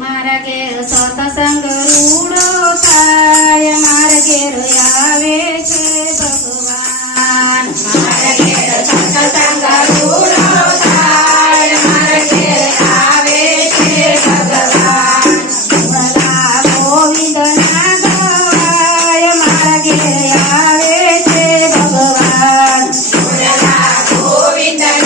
મારા ઘેર સત્સંગ રૂડો થાય, મારા ઘેર આવે છે ભગવાન. મારા ઘેર સત્સંગ રૂડો થાય, મારા ઘેર આવે છે ભગવાન. ભલા ગોવિંદના ગવાય, મારા ઘેર આવે છે ભગવાન. ભલા ગોવિંદના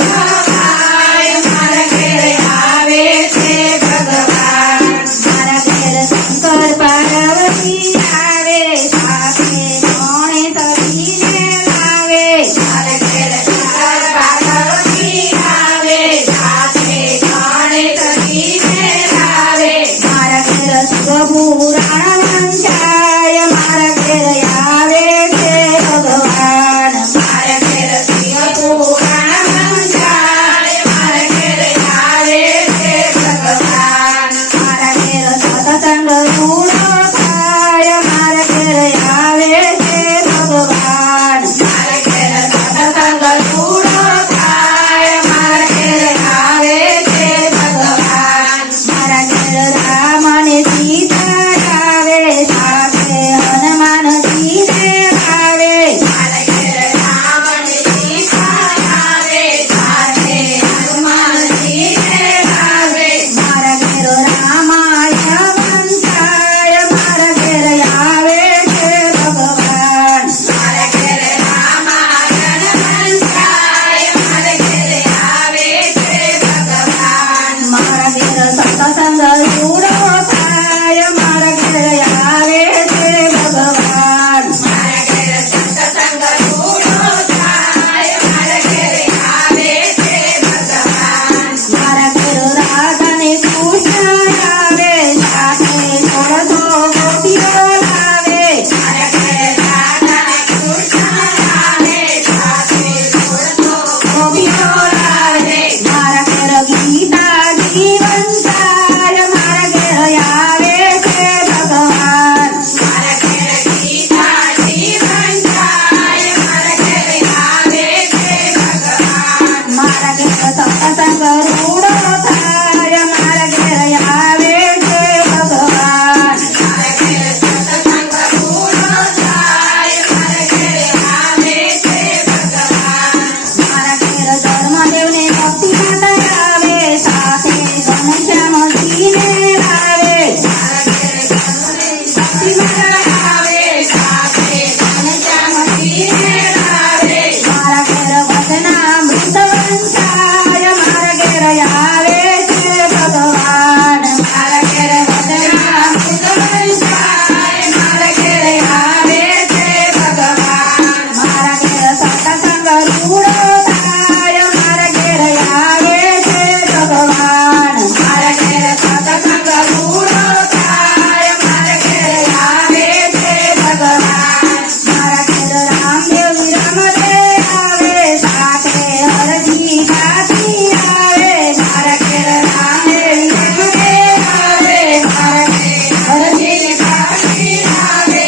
ગવાય, મારા ઘેર આવે છે ભગવાન. મારા ઘેર શંકર પાર્વતી આવે, સાથે ગણેશ સતીને લાવે. મારા ઘેર શંકર પાર્વતી આવે, સાથે ગણેશ સતીને લાવે. મારા ઘેર શિવપુરાણ વંચાય, મારા ઘેર આવે છે ભગવાન. મારા ઘેર શિવપુરાણ વંચાય, મારા ઘેર આવે છે ભગવાન. મારા ઘેર સત્સંગ રૂડો થાય, મારા ઘેર આવે છે ભગવાન. મારા ઘેર સત્સંગ રૂડો થાય, મારા ઘેર આવે છે ભગવાન. મારા ઘેર રામ અને સીતા આવે, સાથે હનુમાનજીને લાવે. મારા ઘેર રામ અને સીતા આવે, સાથે હનુમાનજીને લાવે. મારા ઘેર રામાયણ વંચાય, મારા ઘેર આવે છે ભગવાન. મારા ઘેર રામાયણ વંચાય, મારા ઘેર આવે છે ભગવાન. મારા ઘેર સત્સંગ રૂડો થાય, મારા ઘેર આવે છે ભગવાન. મારા ઘેર સત્સંગ રૂડો થાય, મારા ઘેર આવે છે ભગવાન. મારા ઘેર રાધા ને કૃષ્ણ આવે, સાથે 16 ગોપીઓ લાવે. મારા ઘેર રાધા ને કૃષ્ણ આવે, સાથે 16 ગોપીઓ લાવે. મારા ઘેર ગીતાજી વંચાય, મારા ઘેર આવે છે ભગવાન. મારા ઘેર ગીતાજી વંચાય, મારા ઘેર આવે છે ભગવાન. મારા ઘેર સત્સંગ રૂડો થાય, મારા ઘેર આવે છે ભગવાન. મારા ઘેર સત્સંગ રૂડો થાય, મારા ઘેર આવે છે ભગવાન. મારા ઘેર ધર્મદેવને ભક્તિ માતા આવે, સાથે ઘનશ્યામજીને લાવે. મારા ઘેર ભક્તિ માતા આવે, સાથે ઘનશ્યામજીને લાવે. મારા ઘેર વચનામૃત વંચાય, મારા ઘેર આવે છે ભગવાન. મારા ઘેર વચનામૃત વંચાય, મારા ઘેર આવે છે ભગવાન. મારા ઘેર સત્સંગ રૂડો થાય, મારા ઘેર આવે છે ભગવાન. મારા ઘેર સત્સંગ રૂડો થાય, મારા ઘેર આવે છે ભગવાન. મારા ઘેર રામદેવ રમતે આવે, સાથે હરજી ગાતી આવે. મારા ઘેર રામદેવ રમતે આવે, મારા ઘેર હરજી ગાતી આવે.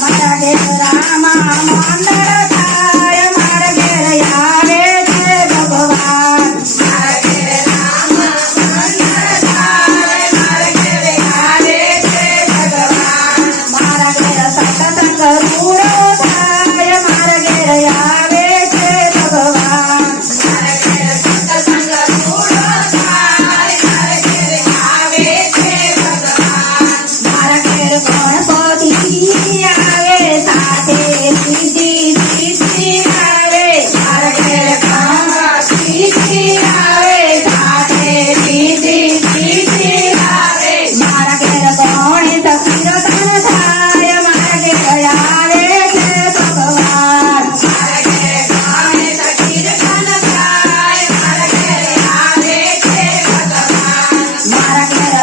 મારા ઘેર રામા મંડળ થાય, મારા ઘેર આવે છે ભગવાન. મારા ઘેર રામા મંડળ થાય, મારા ઘેર આવે છે ભગવાન. મારા ઘેર સત્સંગ રૂડો થાય, મારા ઘેર આવે છે ભગવાન. મારા ઘેર સત્સંગ રૂડો થાય, મારા ઘેર આવે છે ભગવાન. મારા ઘેર ગણપતિ આવે, સાથે સિદ્ધિ આવે. મારા ઘેર ગણપતિ આવે, સાથે સિદ્ધિ આવે. મારા ઘેર ગણેશ કીર્તન થાય, મારા ઘેર આવે છે ભગવાન. મારા ઘેર ગણેશ કીર્તન થાય, મારા ઘેર આવે છે ભગવાન. મારા ઘેર